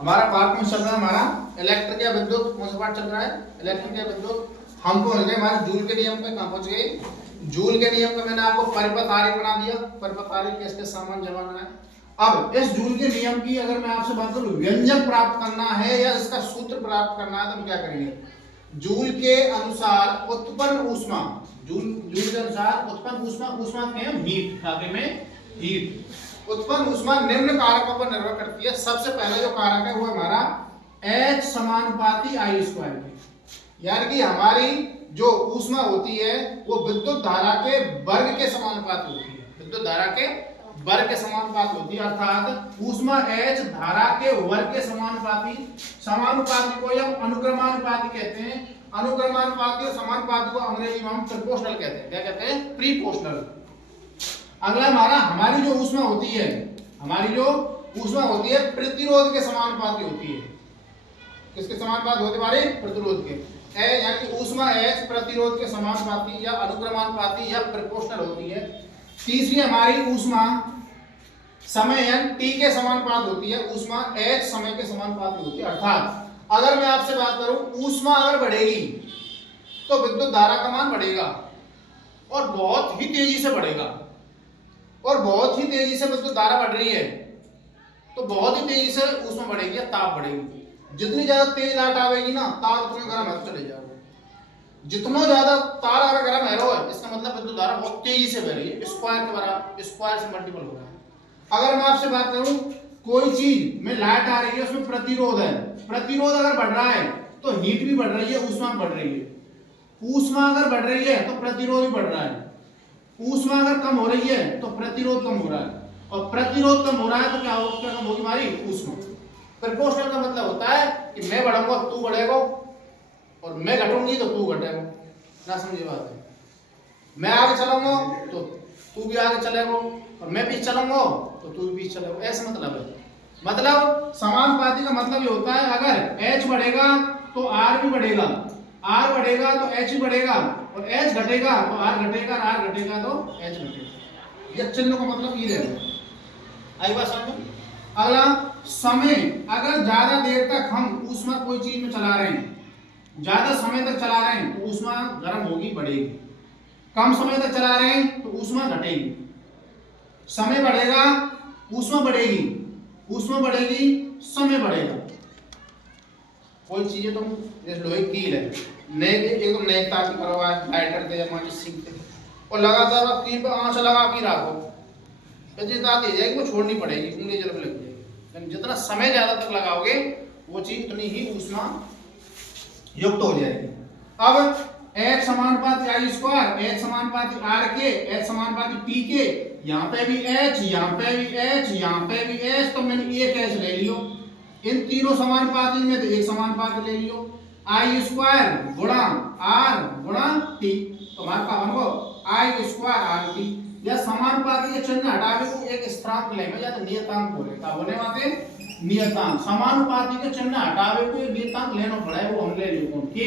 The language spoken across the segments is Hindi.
हमारा पाठ में चल रहा है हमारा इलेक्ट्रिक या विद्युत। कौन सा पाठ चल रहा है? इलेक्ट्रिक या विद्युत। हम पहुंच गए हमारे जूल के नियम पे। कहां पहुंच गए? जूल के नियम का मैंने आपको परिपथ आरेख बना दिया। परिपथ आरेख कैसे सामान जमाना है। अब इस जूल के नियम की अगर मैं आपसे बात करूं व्यंजक प्राप्त करना है या इसका सूत्र प्राप्त करना है तो हम क्या करेंगे? जूल के अनुसार उत्पन्न ऊष्मा, जूल के अनुसार उत्पन्न ऊष्मा, ऊष्मा के हम हीट, आगे में हीट। उत्पन्न ऊष्मा निम्न कारकों पर निर्भर करती है। सबसे पहले जो कारक है वो हमारा H समानुपाती I स्क्वायर के, यानी कि हमारी जो ऊष्मा होती है वो विद्युत धारा के वर्ग के समानुपाती होती है। विद्युत धारा के वर्ग के समानुपाती होती है, अर्थात ऊष्मा H धारा के वर्ग के समानुपाती। समानुपाती को हम अनुक्रमानुपाती कहते हैं। अनुक्रमानुपाती और समानुपाती को अंग्रेजी में हम प्रोपोर्शनल कहते हैं। क्या कहते हैं? प्रीपोर्शनल। अगला हमारी जो ऊष्मा होती है, हमारी जो ऊष्मा होती है प्रतिरोध के समानुपाती होती है। किसके समानुपाती होती है? हमारे प्रतिरोध के। यानी कि ऊष्मा H प्रतिरोध के समानुपाती या अनुक्रमानुपाती या प्रोपोर्शनल होती है। तीसरी हमारी ऊष्मा समय यानी T के समानुपात होती है। ऊष्मा H समय के समानुपाती होती है। अर्थात अगर मैं आपसे बात करूं ऊष्मा अगर बढ़ेगी तो विद्युत धारा का मान बढ़ेगा और बहुत ही तेजी से बढ़ेगा, और बहुत ही तेजी से विद्युत धारा बढ़ रही है तो बहुत ही तेजी से ऊष्मा बढ़ेगी या ताप बढ़ेगी। जितनी ज्यादा तेज लाइट आवेगी ना तार उतने गर्म है चले जाओगे। जितना ज्यादा तार अगर गर्म है इसका मतलब विद्युत धारा बहुत तेजी से बह रही है, स्क्वायर के बराबर, स्क्वायर से मल्टीपल हो रहा है। अगर मैं आपसे बात करूं कोई चीज में लाइट आ रही है उसमें प्रतिरोध है, प्रतिरोध अगर बढ़ रहा है तो हीट भी बढ़ रही है, ऊष्मा बढ़ रही है। ऊष्मा अगर बढ़ रही है तो प्रतिरोध भी बढ़ रहा है। ऊष्मा अगर कम हो रही है तो प्रतिरोध कम हो रहा है, और प्रतिरोध कम हो रहा है तो क्या कम होगी? हमारी ऊष्मा। प्रोपोर्शनल का मतलब होता है कि मैं बढ़ूंगा तू बढ़ेगा और मैं घटूंगी तो तू घटेगा। ना समझे बात है? मैं आगे चलूंगा तो तू भी आगे चलेगा और मैं पीछे चलूंगा तो तू भी पीछे चलेगा। ऐसा मतलब है। मतलब समानुपाती का मतलब ये होता है अगर H बढ़ेगा तो R भी बढ़ेगा, R बढ़ेगा तो H भी बढ़ेगा, और H घटेगा तो R घटेगा, और R घटेगा तो H घटेगा। ये चिन्ह का मतलब ये रहेगा। आई बात समझ? अगला समय, अगर ज्यादा देर तक हम ऊष्मा कोई चीज में चला रहे हैं, ज्यादा समय तक चला रहे हैं तो ऊष्मा गर्म होगी, बढ़ेगी। कम समय तक चला रहे हैं तो ऊष्मा घटेगी। समय बढ़ेगा ऊष्मा बढ़ेगी, ऊष्मा बढ़ेगी समय बढ़ेगा। कोई चीजें तुम जैसे लोहे की कील है, एकदम नए ताकि करवा लाइटर दे या माचिस सीखते और लगातार आप कील पे आंच लगा के रखो तो जितना तेज जाएगी वो छोड़नी पड़ेगी, उंगली जल लग जाएगी। यानी जितना समय ज्यादा तक लगाओगे वो चीज उतनी ही ऊष्मा युक्त हो जाएगी। अब H समानुपाती I स्क्वायर, H समानुपाती R के, H समानुपाती T के, यहाँ पे भी H, यहाँ पे भी H, यहाँ पे भी H, तो मैंने एक H ले लियो। इन तीनों समानुपाती में तो एक समानुपाती ले लियो। I स्क्वायर गुणा R गुणा T, तो हमारे पास हमको I स्क्वायर R T। या समानुपाती के चिन्ह हटावे को एक स्थिरांक लेंगे या तो नियतांक बोले। क्या बोले वाते? नियतांक। समानुपाती के चिन्ह हटावे को एक नियतांक लेना पड़ा है, वो हम ले लियो कौन के,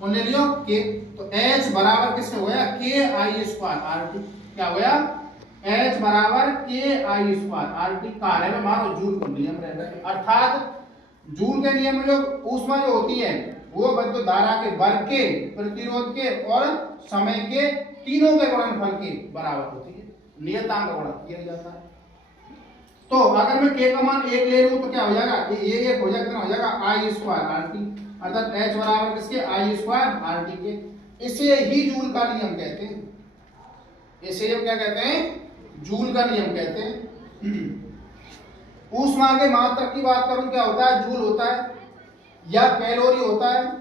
कौन ले लियो के। तो H बराबर किससे होया? के I स्क्वायर R T। क्या होया? H बराबर के I स्क्वायर R T। कार्य में हमारा जूल का नियम रहेगा। अर्थात जूल के नियम में जो ऊष्मा जो होती है वो विद्युत धारा के वर्ग के, प्रतिरोध के और समय के तीनों के गुणनफल के बराबर होती है। नियतांक का गुणा किया जाता है। तो अगर मैं k का मान 1 ले लूं तो क्या हो जाएगा? ये 1 हो जाएगा, कितना हो जाएगा? I square R T। अर्थात H बराबर किसके? I स्क्वायर R T के। इसे ही जूल का नियम कहते हैं। इसे हम क्या कहते हैं? जूल का नियम कहते हैं। ऊष्मा के मात्रक की बात करूं क्या होता है? जूल होता है या कैलोरी होता है।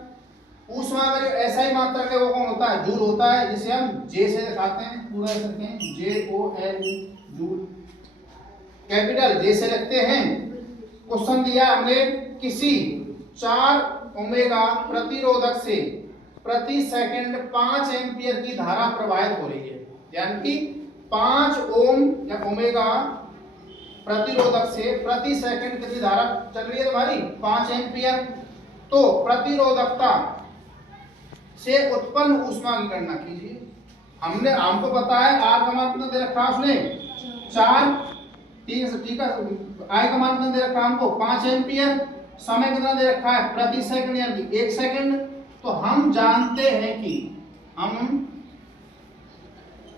ऊष्मा का जो SI मात्रक है वो कौन होता है? जूल होता है, जिसे हम J से दिखाते हैं, पूरा करते हैं JOLE, जूल। कैपिटल J से लिखते हैं। क्वेश्चन दिया हमने किसी 4 ओमेगा प्रतिरोधक से प्रति सेकंड 5 एम्पियर की धारा प्रवाहित हो रही है। यानी कि 5 ओम या ओमेगा प्रतिरोधक से प्रति सेकंड कितनी धारा चल रही है तुम्हारी? 5 एम्पियर। तो प्रतिरोधकता से उत्पन्न ऊष्मा की गणना कीजिए। हमको पता है R का मान कितना दे रखा है उसने? 4। ठीक है, I का मान कितना दे रखा है हमको? 5 एम्पियर। समय कितना दे रखा है प्रति सेकंड यानी 1 सेकंड। तो हम जानते हैं कि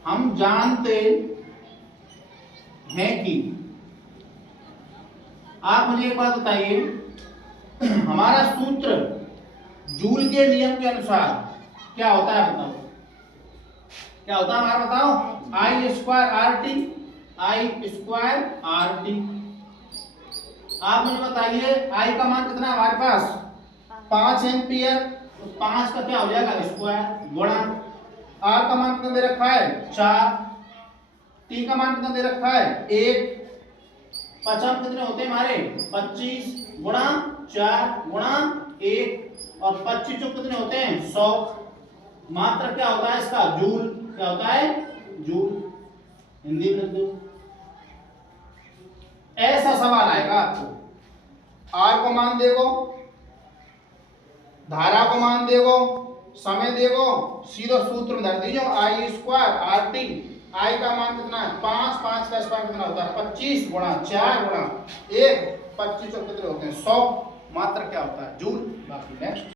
हम जानते हैं कि आप मुझे एक बात बताइए, हमारा सूत्र जूल के नियम के अनुसार क्या होता है बताओ, क्या होता है हमारा बताओ, आई स्क्वायर आर टी, आई स्क्वायर आर टी। आप मुझे बताइए आई का मान कितना है हमारे पास 5 एम्पियर, तो 5 का क्या हो जाएगा स्क्वायर गुणा आर का मान कितना दे रखा है 4, टी का मान कितना दे रखा है 1, 50 कितने होते हैं हमारे 25 गुणा 4 गुणा 1 और 25 जो कितने होते हैं 100। मात्र क्या होता है इसका जूल, क्या होता है जूल, हिंदी में लिख दो। ऐसा सवाल आएगा आपको, आर को मान देगो, धारा को मान देगो, समय देगो, सीधा सूत्र में धर दीजिए आई स्क्वायर आर टी। आई का मान कितना है 5, 5 का स्क्वायर कितना होता है 25 गुणा 4 गुणा 1, 25 और कितने होते हैं 100। मात्र क्या होता है जूल। बाकी नेक्स्ट